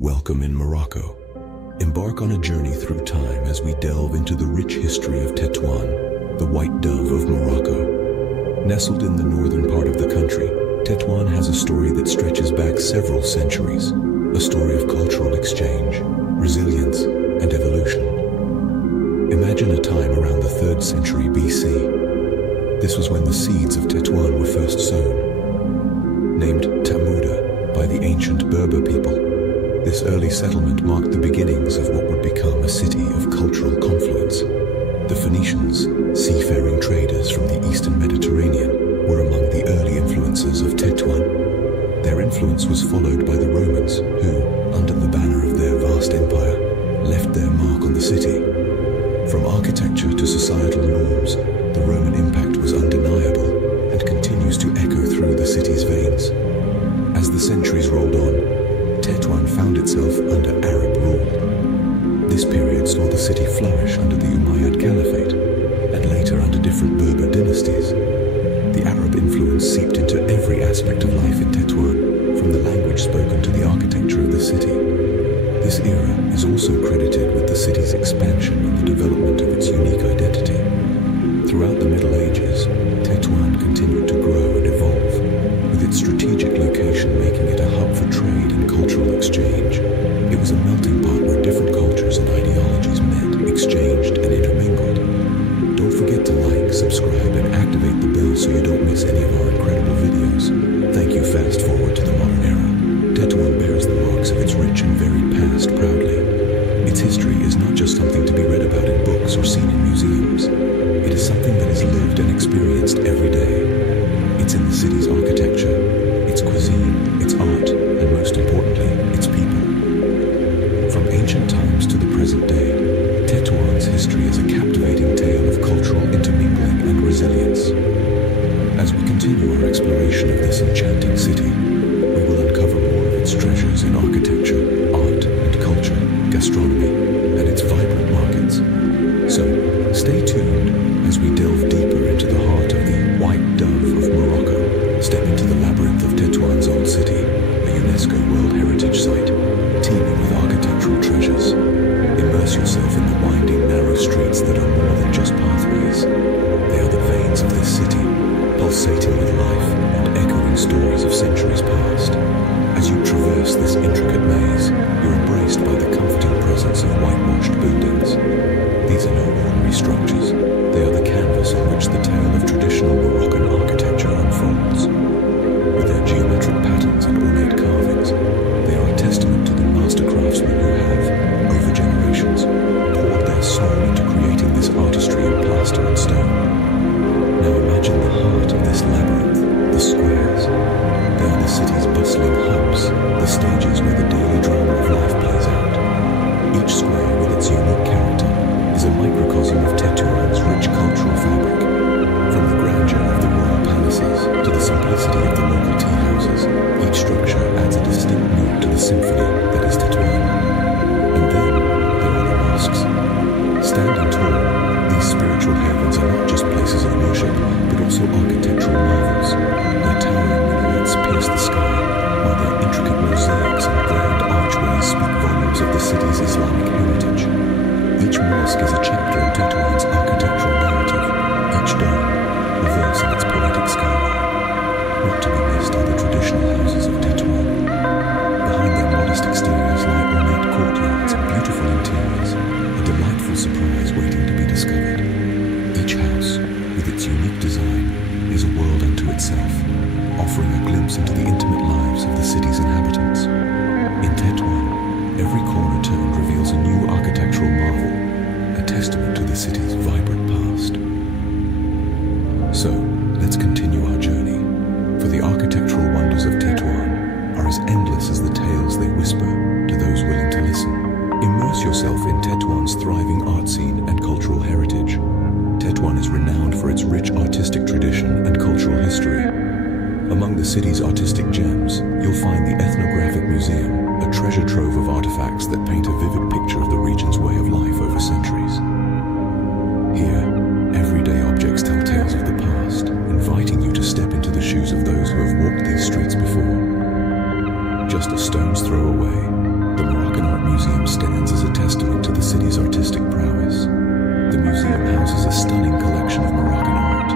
Welcome in Morocco. Embark on a journey through time as we delve into the rich history of Teuton, the white dove of Morocco. Nestled in the northern part of the country, Teuton has a story that stretches back several centuries, a story of cultural exchange, resilience, and evolution. Imagine a time around the 3rd century BC. This was when the seeds of Teuton were first sown. Named Tamuda by the ancient Berber people, this early settlement marked the beginnings of what would become a city of cultural confluence. The Phoenicians, seafaring traders from the eastern Mediterranean, were among the early influences of Teuton. Their influence was followed by the Romans, who, under the banner of their vast empire, left their mark on the city. From architecture to societal norms, the Roman impact was undeniable and continues to echo through the city's veins. As the centuries rolled on, Teuton found itself under Arab rule. This period saw the city flourish under the Umayyad Caliphate, and later under different Berber dynasties. The Arab influence seeped into every aspect of life in Teuton, from the language spoken to the architecture of the city. This era is also credited with the city's expansion and the development of its unique identity. Throughout the Middle Ages, Teuton continued to grow and evolve, with its strategic location making it a hub for trade and cultural exchange. It was a melting pot where different cultures and ideologies met, exchanged, and intermingled. Don't forget to like, subscribe, and activate the bell so you don't miss any of our incredible videos. Thank you. Fast forward to the modern era. Teuton bears the marks of its rich and varied past proudly. Its history is not just something to be read about in books or seen in museums. It is something that is lived and experienced every day. It's in the city's architecture, its cuisine, its art, and most importantly, its people. From ancient times to the present day, Teuton's history is a captivating tale of cultural intermingling and resilience. As we continue our exploration of this enchanting city, we will uncover more of its treasures in architecture, art and culture, gastronomy, and its vibrant markets. So, stay tuned as we delve deeper into the heart of the white dove of Morocco. Step into the labyrinth of Teuton's old city, a UNESCO World Heritage Site, teeming with architectural treasures. Immerse yourself in the winding, narrow streets that are more than just pathways. They are the veins of this city, pulsating with life and echoing stories of centuries past. As you traverse this intricate maze, you're embraced by the comforting presence of whitewashed buildings. These are no ordinary structures. They are the canvas on which the tale of traditional Moroccan architecture unfolds. With their geometric patterns and ornate carvings, they are a testament to the master craftsmen who have, over generations, poured their soul into creating this artistry in plaster and stone. Now imagine the heart of this labyrinth, the squares. They are the city's bustling hubs, the stages where the daily drama of life plays out. Each square, with its unique character, is a microcosm of Teuton's rich cultural fabric. From the grandeur of the royal palaces to the simplicity of the local tea houses, each structure adds a distinct note to the symphony that is Teuton. And then there are the mosques. Standing tall, these spiritual havens are not just places of worship, but also architectural marvels. Their towering minarets pierce the sky, while their intricate mosaics and grand archways speak volumes of the city's Islamic heritage. Each mosque is a chapter in Teuton's architectural narrative. Each dome reveals in its poetic skyline. Not to be missed are the traditional houses of Teuton. Behind their modest exteriors lie ornate courtyards and beautiful interiors, a delightful surprise waiting to be discovered. Each house, with its unique design, is a world unto itself, offering a glimpse into the intimate lives of the city's inhabitants. In Teuton, every corner turned reveals a new architectural marvel, a testament to the city's vibrant past. So, let's continue our journey, for the architectural wonders of Teuton are as endless as the tales they whisper to those willing to listen. Immerse yourself in Teuton's thriving art scene and cultural heritage. Teuton is renowned for its rich artistic tradition and cultural history. Among the city's artistic gems, you'll find the Ethnographic Museum, a treasure trove of artifacts that paint a vivid picture of the region's way of life over centuries. Here, everyday objects tell tales of the past, inviting you to step into the shoes of those who have walked these streets before. Just a stone's throw away, the stands as a testament to the city's artistic prowess. The museum houses a stunning collection of Moroccan art,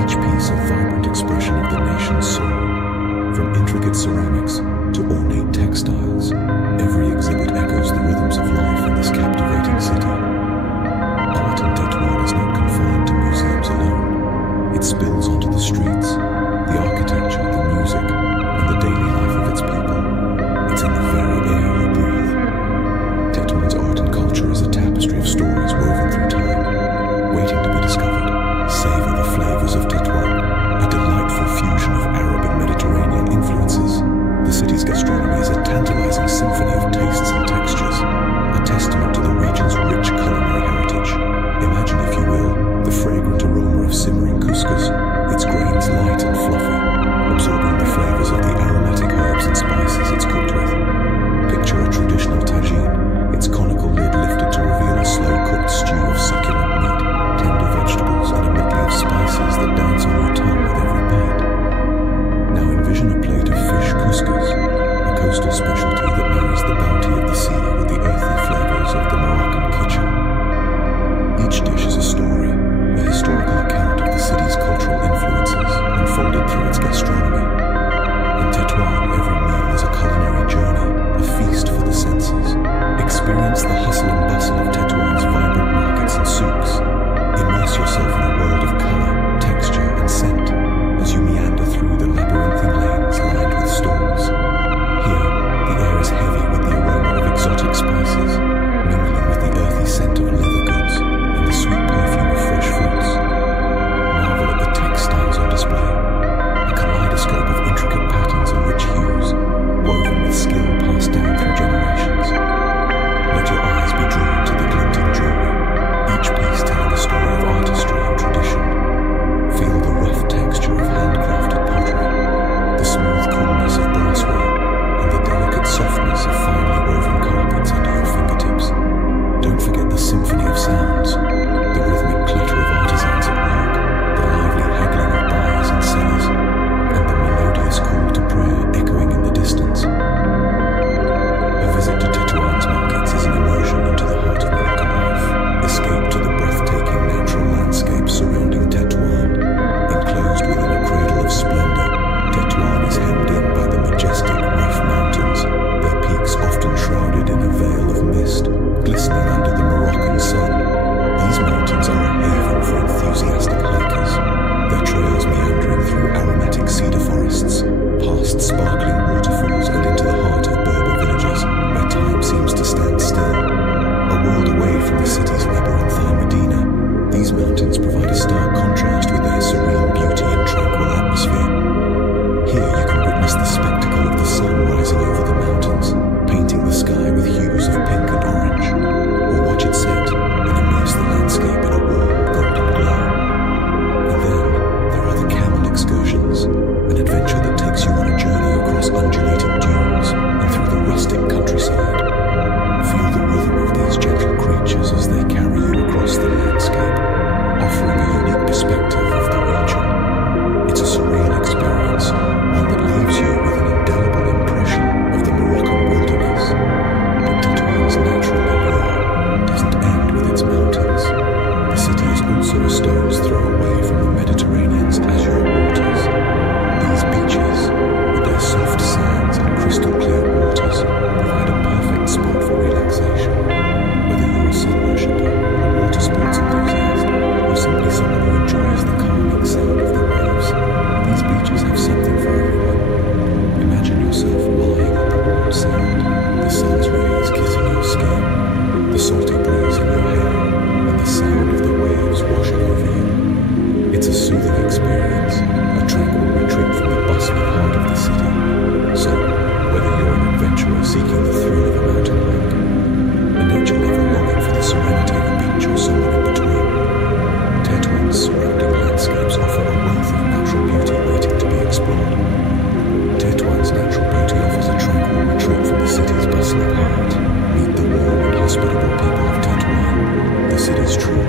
each piece a vibrant expression of the nation's soul. From intricate ceramics to ornate textiles, every exhibit echoes the rhythms of life in this captivating city. Art in Teuton is not confined to museums alone. It spills onto the streets, the architecture, the music, and the daily life of its people. It's in the very air you breathe. Teuton's art and culture is a tapestry of stories woven through time, waiting to be discovered. Savor the flavors of Teuton, a delightful fusion of Arab and Mediterranean influences. The city's gastronomy is a tantalizing symphony of tastes and textures, a testament to the region's rich culinary heritage. Imagine, if you will, the fragrant aroma of simmering couscous, its grains light and fluffy, absorbing the flavors of the aromatic herbs and spices it's cooked with. Picture a traditional tagine, its conical lid lifted to reveal a slow-cooked stew of succulent meat, tender vegetables, and a medley of spices that dance on your tongue with every bite. Now envision a plate of fish couscous, a coastal specialty that marries the bounty of the sea with the earthy flavors of the Moroccan kitchen. Each dish is a story, a historical account of the city's cultural influences unfolded through its gastronomy. In Teuton, every meal is a culinary journey, a feast for the senses. Experience the hustle and bustle of Teuton's vibrant markets and souks. Immerse yourself in a world of color, texture, and scent as you meander through the labyrinthine lanes lined with stalls. Here, the air is heavy with the aroma of exotic spices, mingling with the earthy scent of leather goods and the sweet perfume of fresh fruits. Marvel at the textiles on display, a kaleidoscope of intricate patterns and rich hues, woven with skill passed down through generations. Let your eyes be drawn to the glinting jewelry, each piece telling a story of artistry and tradition. Feel the rough texture of handcrafted pottery, the smooth coolness of brassware, and the delicate softness of finely woven carpets under your fingertips. Don't forget the symphony of sounds, the rhythmic clatter of artisans at work, the lively haggling of buyers and sellers, and the melodious call to prayer echoing in the distance. A visit to Teuton's markets is an immersion into the heart of Moroccan life. Escape to the breathtaking natural landscape surrounding Teuton. Enclosed within a cradle of splendor, Teuton is hemmed in by the majestic, rough mountains, their peaks often shrouded in a veil of mist, glistening under the Moroccan sun. These mountains are a haven for enthusiastic hikers, their trails meandering through aromatic cedar forests, past sparkling waterfalls and into the heart of Berber villages, where time seems to stand still. A world away from the city's labyrinthine Medina, these mountains provide a stark contrast with their serene beauty and tranquil atmosphere. Here you can witness the spectacle of the sun rising over the mountains, painting the sky with hues of pink and orange, or watch it set and immerse the landscape in a warm, golden glow. And then there are the camel excursions, an adventure that takes you on a journey across undulating dunes and through the rustic countryside. Feel the rhythm of these gentle creatures as they carry you across the landscape, offering a unique perspective of the region. It's a surreal experience, one that leaves you with an indelible impression of the Moroccan wilderness. But Teuton's natural allure doesn't end with its mountains. The city is also a stone's throw away from the Mediterranean's azure waters. These beaches, with their soft sands and crystal clear waters, provide a perfect spot for relaxation. Whether you're a sun worshipper, a water sports enthusiast, or simply someone who enjoys the calming sound of the waves, these beaches have something for everyone. Imagine yourself lying on the warm sand, the sun's rays kissing your skin, the salty breeze in your hair, and the sound of the waves washing over you. It's a soothing experience, a tranquil retreat from the bustling heart of the city. So, whether you're an adventurer seeking the thrill of a mountain hike, a nature lover longing for the serenity of a beach, or someone in between, Teuton's surrounding landscapes offer a wealth of natural beauty waiting to be explored. Teuton's natural beauty offers a tranquil retreat from the city's bustling heart. Meet the warm and hospitable people of Teuton, the city's true